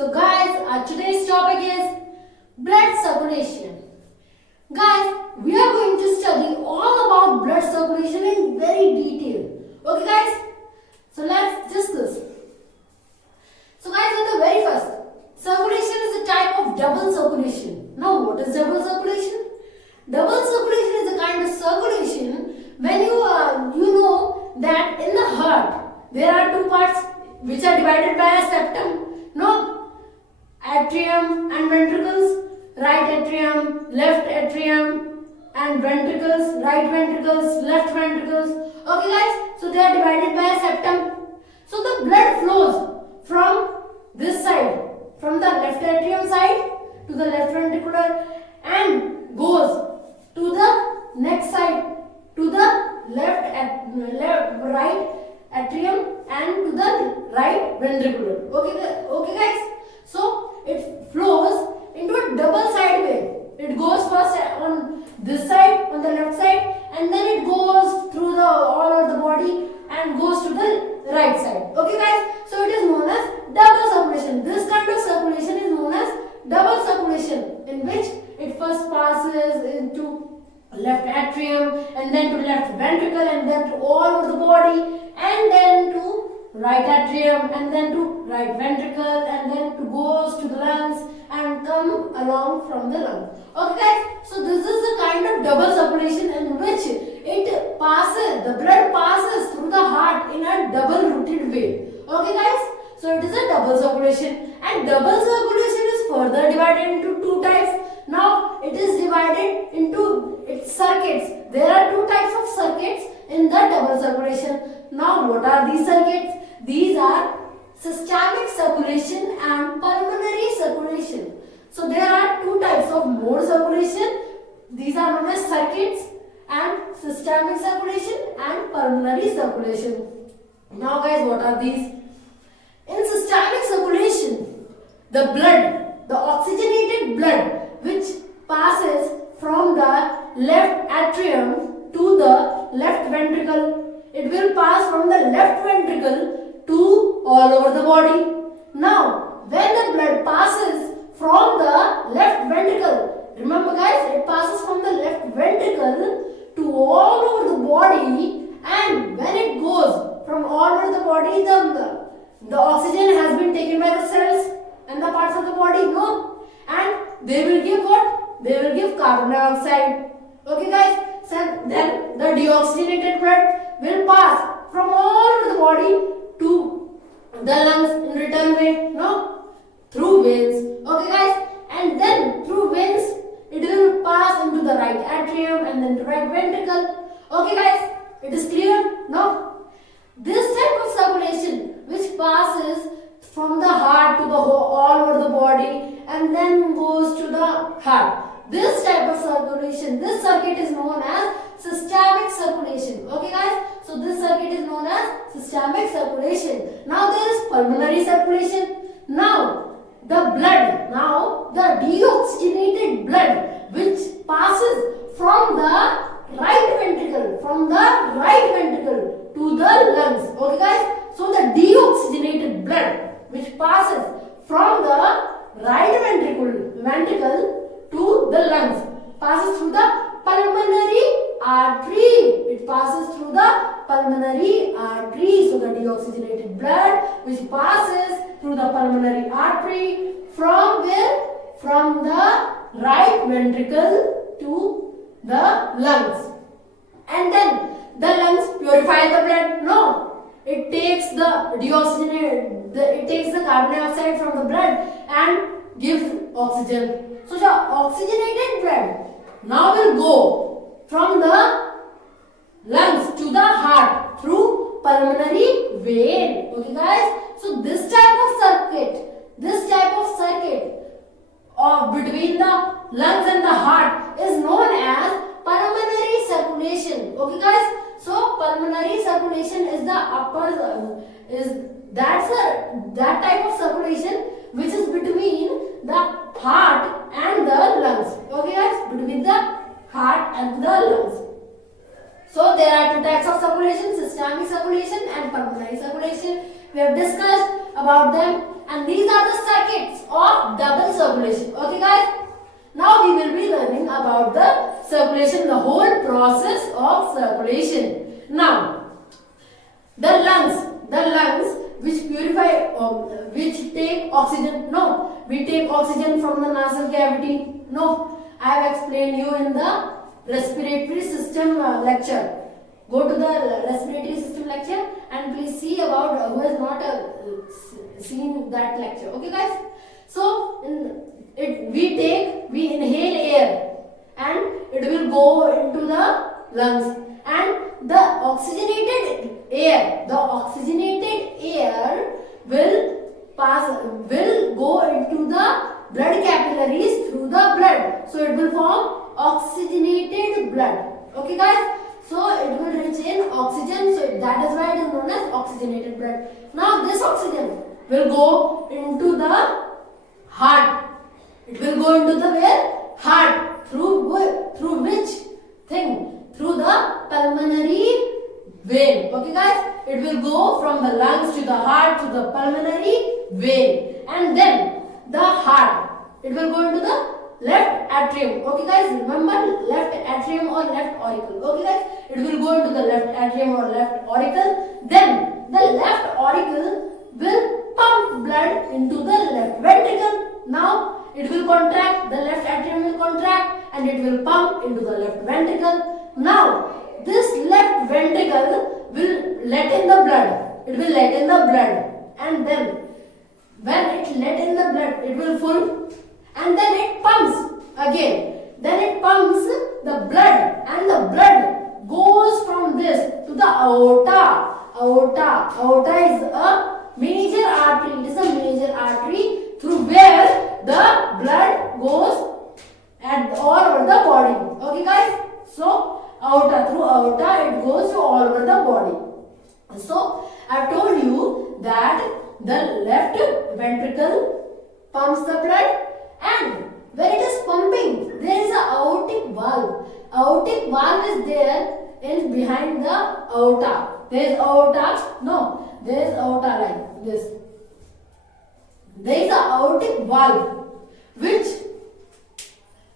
So guys, our today's topic is blood circulation. Guys, we are going to study all about blood circulation in very detail. Okay guys? So let's discuss. So guys, in the very first, circulation is a type of double circulation. Now what is double circulation? Double circulation is a kind of circulation when you know that in the heart there are two parts which are divided by a septum. No, atrium and ventricles, right atrium, left atrium, and ventricles, right ventricles, left ventricles. Okay guys, so they are divided by a septum. So the blood flows from this side, from the left atrium side to the left ventricular and goes to the next side, to the right atrium and to the right ventricular. Okay guys. So it flows into a double side way. It goes first on this side, on the left side, and then it goes through all of the body and goes to the right side. Okay guys. So it is known as double circulation. This kind of circulation is known as double circulation, in which it first passes into left atrium and then to left ventricle and then to all over the body and then to right atrium and then to right ventricle and then to goes to the lungs and come along from the lungs. Okay guys, so this is a kind of double circulation in which it passes, the blood passes through the heart in a double rooted way. Okay guys, so it is a double circulation, and double circulation is further divided into two types. Now it is divided into its circuits. There are two types of circuits in the double circulation. Now what are these circuits? These are systemic circulation and pulmonary circulation. So there are two types of mode circulation. These are known as circuits, and systemic circulation and pulmonary circulation. Now guys, what are these? In systemic circulation, the blood, the oxygenated blood which passes from the left atrium to the left ventricle, it will pass from the left ventricle to all over the body. Now, when the blood passes from the left ventricle, remember guys, it passes from the left ventricle to all over the body, and when it goes from all over the body, the oxygen has been taken by the cells and the parts of the body, no? And they will give what? They will give carbon dioxide. Okay guys, so then the deoxygenated blood will pass from all over the body to the lungs in return way, no? Through veins. Okay guys, and then through veins it will pass into the right atrium and then to right ventricle. Okay guys, it is clear? No? This type of circulation which passes from the heart to the all over the body and then goes to the heart. This type of circulation, this circuit is known as systemic circulation. Okay guys, so this circuit is known as systemic circulation. Now there is pulmonary circulation. Now the blood, the deoxygenated blood which passes from the right ventricle to the lungs. Okay guys, so the deoxygenated blood which passes from the right ventricle to the lungs passes through the pulmonary artery. It passes through the pulmonary artery. So the deoxygenated blood which passes through the pulmonary artery from where? From the right ventricle to the lungs. And then the lungs purify the blood. No, it takes the it takes the carbon dioxide from the blood and gives oxygen. So the oxygenated blood now will go from the lungs to the heart through pulmonary vein. Okay guys, so this type of circuit between the lungs and the heart is known as pulmonary circulation. Okay guys, so pulmonary circulation is that type of circulation which is between the heart and the lungs. Okay guys, between the heart and the lungs. So there are two types of circulation, systemic circulation and pulmonary circulation. We have discussed about them, and these are the circuits of double circulation. Okay guys, now we will be learning about the circulation, the whole process of circulation. Now the lungs which purify, which take oxygen. No, we take oxygen from the nasal cavity. No, I have explained you in the respiratory system lecture. Go to the respiratory system lecture and please see about who has not seen that lecture. Okay guys, so we inhale air and it will go into the lungs, and the oxygenated air will go into the blood capillaries through the blood, so it will form oxygenated blood. Okay guys, so it will retain oxygen, so that is why it is known as oxygenated blood. Now this oxygen will go into the heart. It will go into the where? Heart. Through which thing? Through the pulmonary vein. Okay guys, it will go from the lungs to the heart to the pulmonary vein, and then the heart, it will go into the left atrium. Okay guys, remember left atrium or left auricle. Okay guys, it will go into the left atrium or left auricle. Then the left auricle will pump blood into the left ventricle. Now it will contract, the left atrium will contract and it will pump into the left ventricle. Now this left ventricle will let in the blood. It will let in the blood, and then when it let in the blood, it will full, and then it pumps again. Then it pumps the blood, and the blood goes from this to the aorta. Aorta is a major artery. It is a major artery through where the blood goes all over the body. Okay guys, so through aorta it goes to all over the body. So I have told you that the left ventricle pumps the blood, and when it is pumping, there is a aortic valve. Aortic valve is there in behind the aorta. There is aorta. No, there is aorta like this. There is a aortic valve, which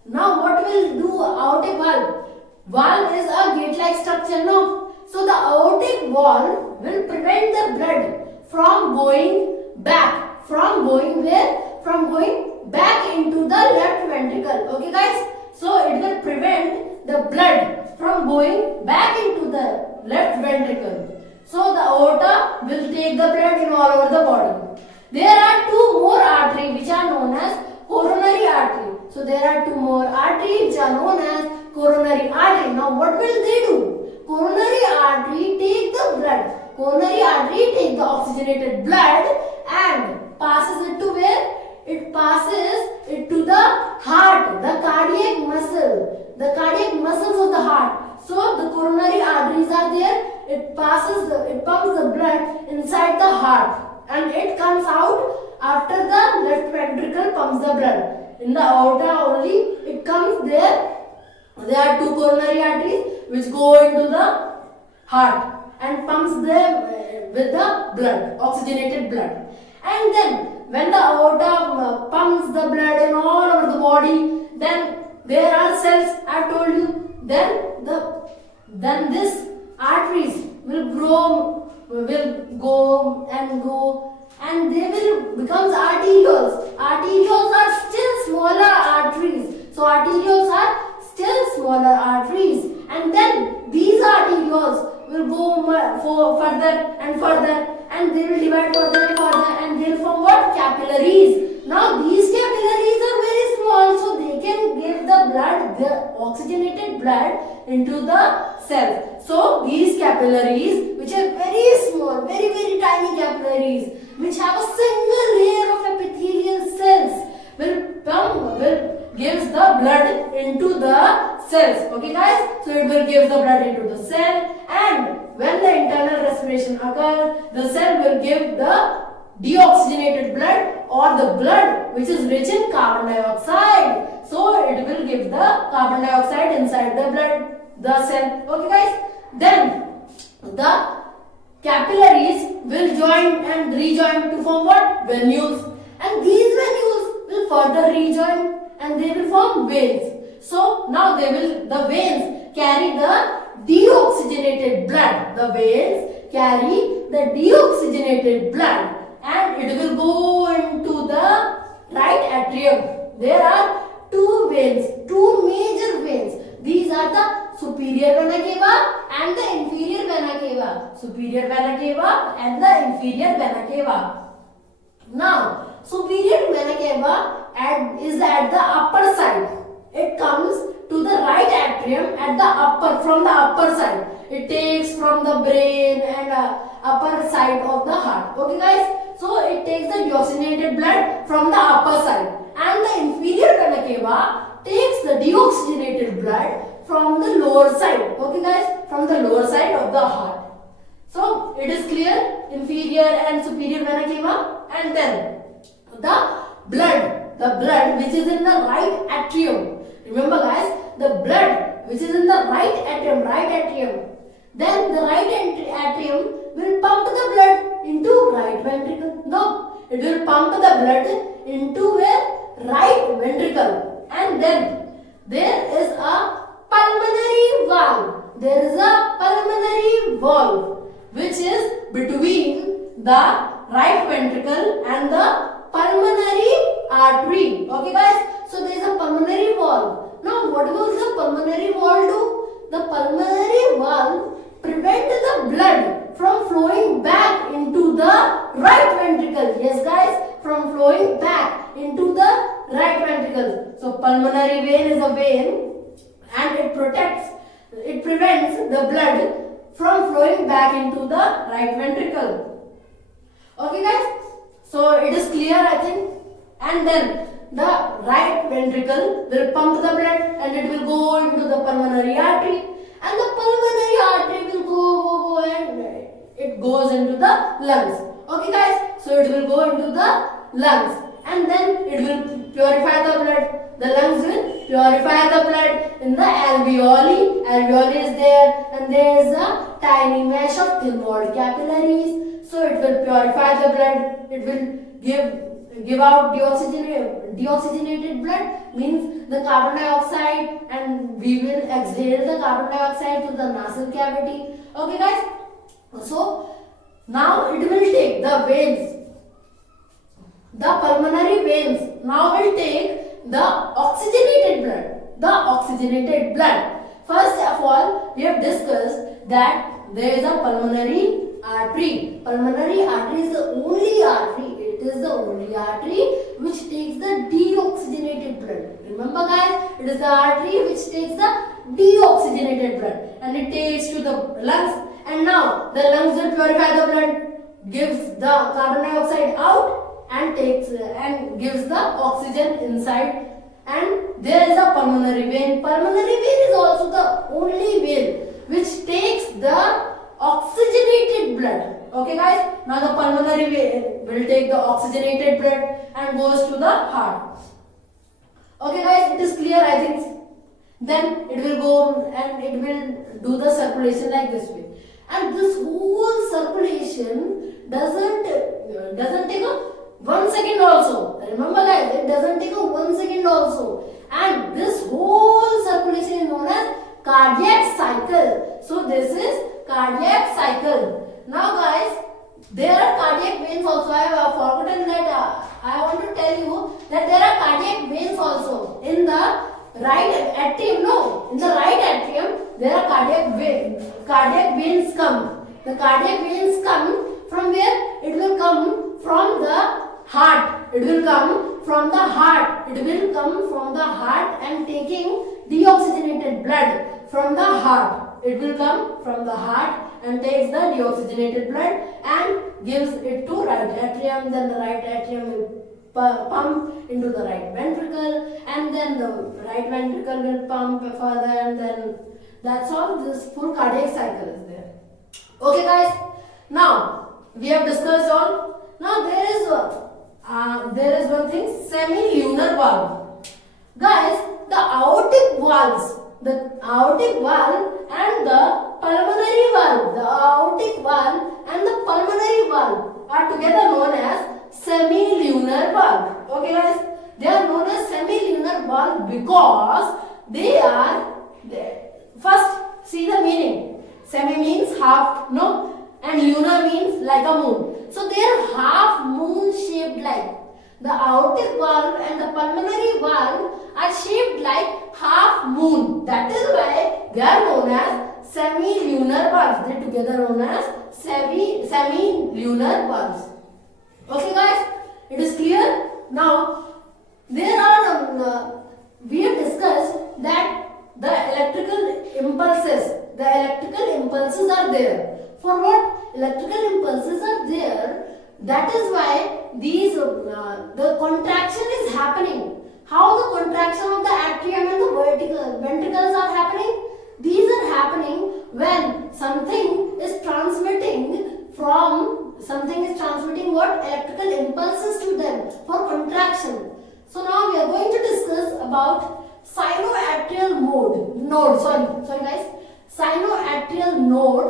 now what will do aortic valve? Valve is a gate-like structure. No, so the aortic valve will prevent the blood from going back. From going where? From going back into the left ventricle. Okay guys, so it will prevent the blood from going back into the left ventricle. So the aorta will take the blood in all over the body. There are two more arteries which are known as coronary artery. So there are two more arteries which are known as coronary artery. Now what will they do? Coronary artery take the blood. Coronary artery take the oxygenated blood and passes it to where? It passes it to the heart, the cardiac muscle, the cardiac muscles of the heart. So the coronary arteries are there. It pumps the blood inside the heart, and it comes out after the left ventricle pumps the blood. In the aorta only it comes there. There are two coronary arteries which go into the heart and pumps them with the blood, oxygenated blood. And then when the aorta pumps the blood in all over the body, then there are cells, I have told you. Then this arteries will go and they will become arterioles. Arterioles are still smaller arteries. So arterioles are still smaller arteries, and then these arterioles will go further and further, and they will divide further and further, and they will form what? Capillaries. Now these capillaries are very small, so they can give the blood, the oxygenated blood into the cell. So these capillaries, which are very small, very very tiny capillaries, which have a single layer of epithelial cells, will gives the blood into the cells. Okay guys, so it will give the blood into the cell, and when the internal respiration occurs, the cell will give the deoxygenated blood or the blood which is rich in carbon dioxide. So it will give the carbon dioxide inside the blood, the cell. Okay guys, then the capillaries will join and rejoin to form what? Venules. and these values will further rejoin and they will form veins. So now the veins carry the deoxygenated blood. The veins carry the deoxygenated blood and it will go into the right atrium. There are two veins, two major veins. These are the superior vena cava and the inferior vena cava. Superior vena cava and the inferior vena cava. Now, superior vena cava is at the upper side. It comes to the right atrium at from the upper side. It takes from the brain and upper side of the heart. Okay guys? So it takes the deoxygenated blood from the upper side. And the inferior vena cava takes the deoxygenated blood from the lower side. Okay guys? From the lower side of the heart. So it is clear, inferior and superior vena cava. And then the blood which is in the right atrium. Remember guys, the blood which is in the right atrium. Then the right atrium will pump the blood into right ventricle. No, it will pump the blood into where? Right ventricle. And then there is a pulmonary valve. There is a pulmonary valve which is between the right ventricle and the pulmonary artery. Okay guys, so there is a pulmonary valve. Now what will the pulmonary valve do? The pulmonary valve prevents the blood from flowing back into the right ventricle. Yes guys, from flowing back into the right ventricle. So pulmonary vein is a vein and it prevents the blood from flowing back into the right ventricle. Okay guys, so it is clear I think. And then the right ventricle will pump the blood and it will go into the pulmonary artery, and the pulmonary artery will go and it goes into the lungs. Okay guys, so it will go into the lungs and then it will purify the blood. The lungs will purify the blood in the alveoli. Alveoli is there and there is a tiny mesh of thin-walled capillaries. So it will purify the blood. It will give out deoxygenated blood, means the carbon dioxide, and we will exhale the carbon dioxide to the nasal cavity. Okay guys, so now it will take the veins, the pulmonary veins now will take the oxygenated blood. First of all, we have discussed that there is a pulmonary artery. Pulmonary artery is the only artery. It is the only artery which takes the deoxygenated blood. Remember guys, it is the artery which takes the deoxygenated blood and it takes to the lungs, and now the lungs will purify the blood, gives the carbon dioxide out and gives the oxygen inside. And there is a pulmonary vein. Pulmonary vein is also the only vein which takes the oxygenated blood. Okay guys, now the pulmonary vein will take the oxygenated blood and goes to the heart. Okay guys, it is clear I think. Then it will go and it will do the circulation like this way. And this whole circulation doesn't take a 1 second also. Remember guys, it doesn't take a 1 second also. And this whole circulation is known as cardiac cycle. So this is cardiac cycle. Now guys, there are cardiac veins also. I have forgotten that. I want to tell you that there are cardiac veins also in the right atrium. No, in the right atrium there are cardiac veins. Cardiac veins come. The cardiac veins come from where? It will come from the heart. It will come from the heart. It will come from the heart and taking deoxygenated blood from the heart. It will come from the heart and takes the deoxygenated blood and gives it to right atrium. Then the right atrium will pump into the right ventricle, and then the right ventricle will pump further, and then that's all. This full cardiac cycle is there. Okay guys, now we have discussed all. Now there is one thing, semilunar valve. Guys, the aortic valve and the pulmonary valve, are together known as semilunar valve. Okay guys, they are known as semilunar valve because they are, first see the meaning. Semi means half, no, and lunar means like a moon. So they are half moon shaped like. The aortic valve and the pulmonary valve are shaped like half moon. That is why they are known as semilunar valves. They together known as semilunar valves. Okay guys, it is clear? Now, there are, we have discussed that the electrical impulses are there. For what? Electrical impulses are there. That is why these the contraction is happening. How the contraction of the atrium and the ventricles are happening? These are happening when something is transmitting what? Electrical impulses to them for contraction. So now we are going to discuss about cycloactual node. Sorry guys. Cycloactual node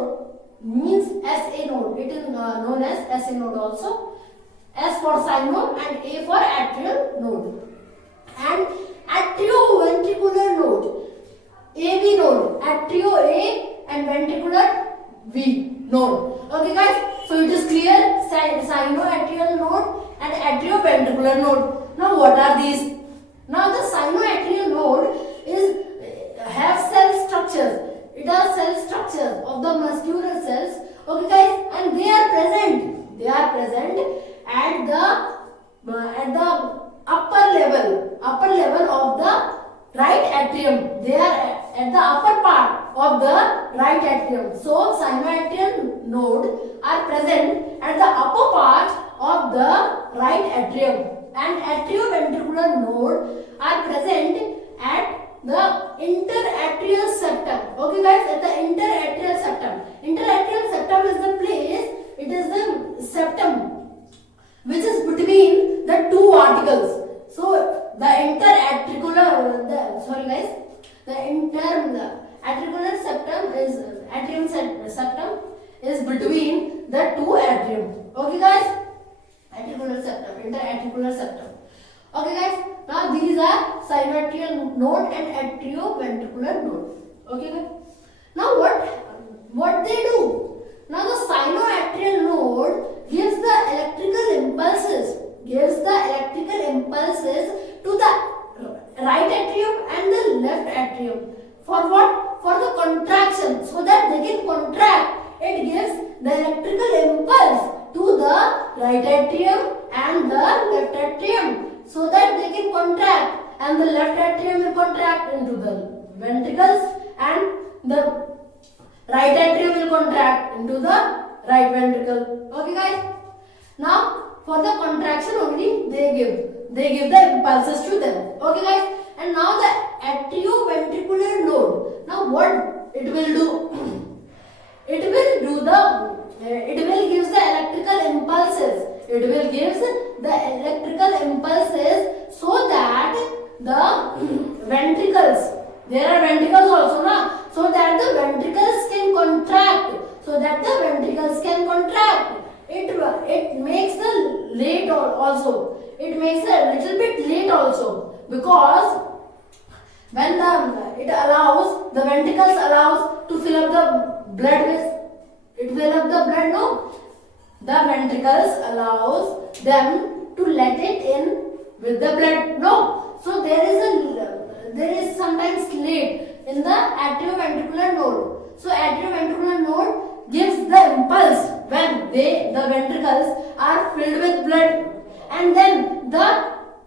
means SA node. It is known as SA node also. S for cyno and A for atrial node. And atrioventricular node. AV node. Atrio A and ventricular V node. Okay guys. So it is clear. Cycloactual node and atrioventricular node. Now what are these? Now the cycloactual node have cell structures. It has cell structure of the muscular cells. Okay guys, and they are present. They are present at the upper level of the right atrium. They are at the upper part of the right atrium. So cycloactual node are present at the upper part of the right atrium, and atrioventricular node are present at the interatrial septum. Okay guys, at the interatrial septum. Interatrial septum is the place, it is the septum which is between the two articles. So the interatricular septum is between the two atrium. Okay guys, interatricular septum. Okay guys, now these are cycloactual node and atrioventricular node. Okay guys. Now what they do? Now the cycloactual node gives the electrical impulses to the right atrium and the left atrium. For what? For the contraction, so that they can contract. It gives the electrical impulse to the right atrium and the left atrium, so that they can contract, and the left atrium will contract into the ventricles and the right atrium will contract into the right ventricle. Okay guys. Now for the contraction only they give the impulses to them. Okay guys. And now the atrioventricular node. Now what it will do? It will give the electrical impulses. It will give the electrical impulses so that the ventricles, there are ventricles also, na? So that the ventricles can contract. It makes the late also. It makes a little bit late also, because when the ventricles allows to fill up the blood with, it fill up the blood, no? The ventricles allows them to let it in with the blood, no? So there is sometimes late in the atrioventricular node. So atrioventricular node gives the impulse when the ventricles are filled with blood, and then the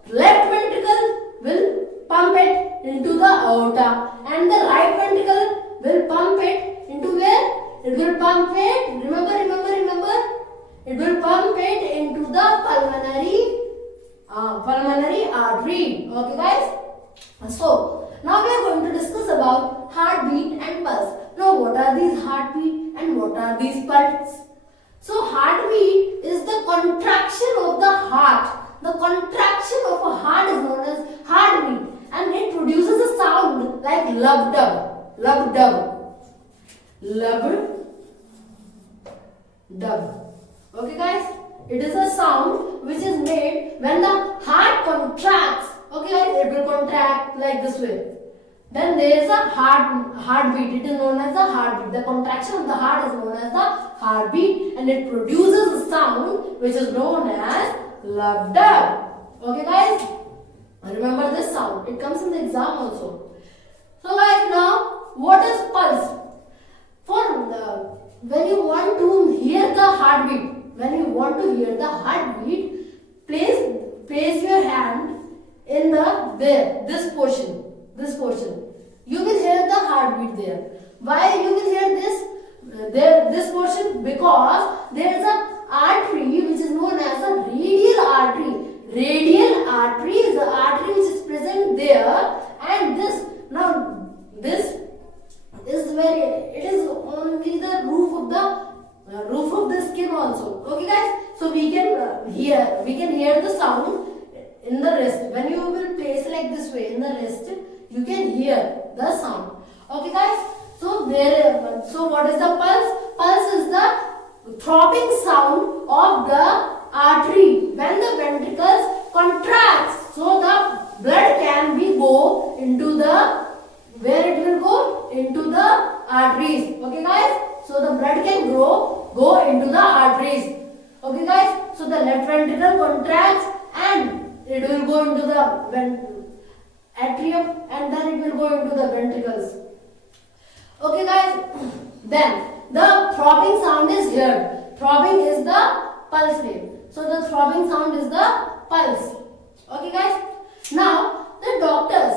left ventricle will pump it into the aorta, and the right ventricle will pump it into where? It will pump it, remember, it will pump it into the pulmonary artery. Okay guys. So now we are going to discuss about heartbeat and pulse. Now what are these heartbeat and what are these pulse? So heartbeat is the contraction of the heart. The contraction of a heart is known as heartbeat, and it produces a sound like lub-dub. Lub-dub. Okay guys. It is a sound which is made when the heart contracts. Okay guys, it will contract like this way. Then there is a heartbeat. It is known as the heartbeat. The contraction of the heart is known as the heartbeat, and it produces a sound which is known as love dub. Okay guys, remember this sound. It comes in the exam also. So guys, now what is pulse? When you want to hear the heartbeat, place your hand in this portion. You will hear the heartbeat there. Why you will hear this portion? Because there is a artery which is known as a radial artery. Radial artery is the artery which is present there, and this is where it is only the roof of the skin also. Okay guys, so we can hear the sound in the wrist. When you will place like this way in the wrist, you can hear the sound. Okay guys, so what is the pulse? Pulse is the throbbing sound of the artery when the ventricles contracts, so the blood can go into the arteries. Okay guys, so the blood can go into the arteries. Okay guys, so the left ventricle contracts and it will go into the atrium, and then it will go into the ventricles. Okay guys, then the throbbing sound is heard. Throbbing is the pulse wave. So the throbbing sound is the pulse. Okay guys, now the doctors,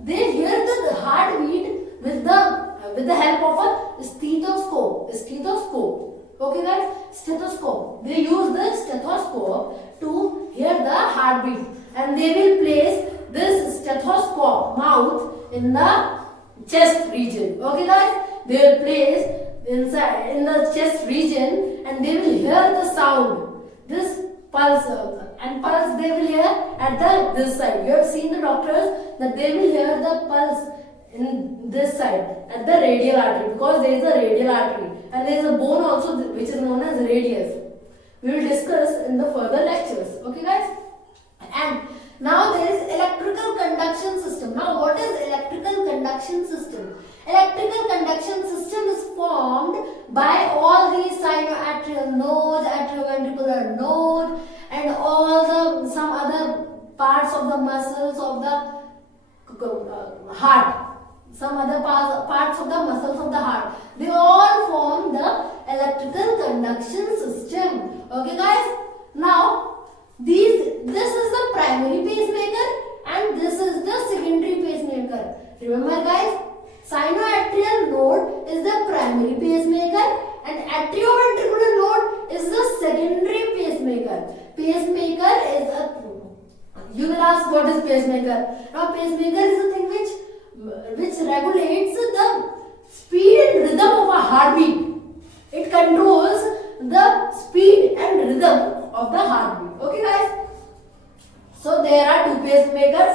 they hear the heartbeat with the help of a stethoscope. Okay guys, stethoscope. They use the stethoscope to hear the heartbeat, and they will place this stethoscope mouth in the chest region. Okay guys, they will place inside in the chest region, and they will hear the sound. This pulse they will hear at this side. You have seen the doctors that they will hear the pulse in this side at the radial artery, because there is a radial artery and there is a bone also which is known as radius. We will discuss in the further lectures. Okay guys, and now there is electrical conduction system. Now what is electrical conduction system? Electrical conduction system is formed by all these cycloactual nodes, atrioventricular node, and some other parts of the muscles of the heart. Some other parts of the muscles of the heart. They all form the electrical conduction system. Okay guys, now this is the primary pacemaker and this is the secondary pacemaker. Remember guys, sinoatrial node is the primary pacemaker and atrioventricular node is the secondary pacemaker. Pacemaker is you will ask what is pacemaker. Now pacemaker is a thing which regulates the speed and rhythm of a heartbeat. It controls the speed and rhythm of the heartbeat. Okay guys, so there are two pacemakers,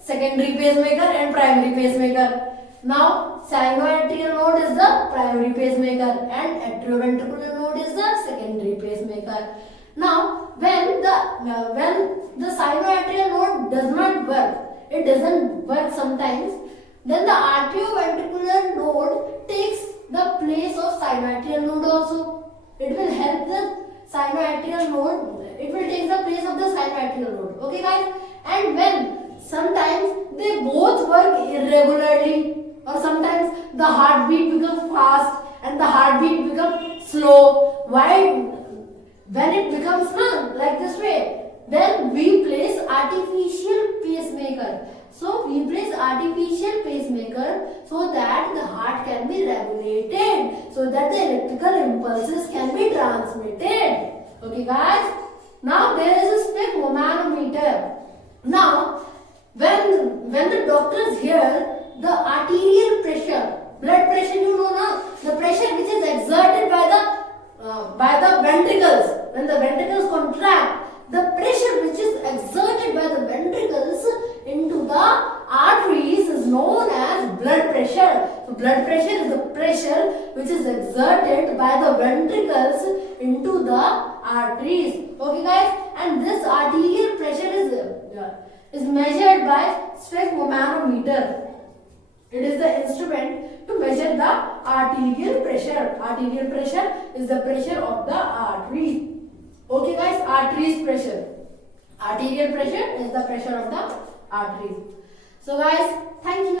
secondary pacemaker and primary pacemaker. Now sinoatrial node is the primary pacemaker and atrioventricular node is the secondary pacemaker. Now when the sinoatrial node does not work, it doesn't work sometimes, then the atrioventricular node takes the place of sinoatrial node also. It will help the sinoatrial node, it will take the place of the sinoatrial node. Okay guys, and when sometimes they both work irregularly, or sometimes the heartbeat becomes fast and the heartbeat becomes slow. Why? When it becomes like this way, then we place artificial pacemaker. So we place artificial pacemaker so that the heart can be regulated, so that the electrical impulses can be transmitted. Okay guys, now there is a sphygmomanometer. Now when the doctors hear the arterial pressure, blood pressure, you know now, the pressure which is exerted by the ventricles. When the ventricles contract, the pressure which is exerted by the ventricles into the arteries is known as blood pressure. So blood pressure is the pressure which is exerted by the ventricles into the arteries. Okay guys, and this arterial pressure is measured by sphygmomanometer. It is the instrument to measure the arterial pressure. Arterial pressure is the pressure of the arteries. Okay guys, arteries pressure. Arterial pressure is the pressure of the arteries. So guys, thank you.